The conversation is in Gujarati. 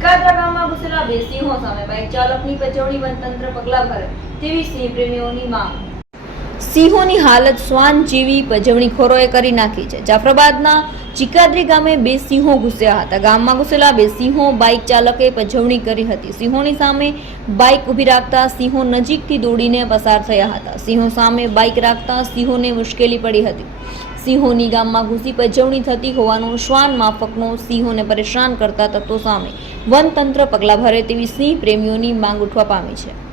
ચિકાદરા ગામમાં ઘૂસેલા બે સિંહો સામે બાઇક ચાલકની પચવણી વનતંત્ર પગલાં ભરે તેવી સિંહ પ્રેમીઓની માંગ. સિંહોની હાલત શ્વાન જેવી પજવણીખોરોએ કરી નાખી છે. જાફરાબાદના ચિકાદ્રી ગામે બે સિંહો ઘૂસ્યા હતા. ગામમાં ઘૂસેલા બે સિંહો બાઇક ચાલકે પજવણી કરી હતી. સિંહોની સામે બાઇક ઊભી રાખતા સિંહો નજીકથી દોડીને પસાર થયા હતા. સિંહો સામે બાઇક રાખતા સિંહોને મુશ્કેલી પડી હતી. સિંહોની ગામમાં ઘૂસી પજવણી થતી હોવાનું શ્વાન માફકનો સિંહોને પરેશાન કરતા તત્વો સામે વનતંત્ર પગલાં ભરે તેવી સિંહ પ્રેમીઓની માંગ ઉઠવા પામી છે.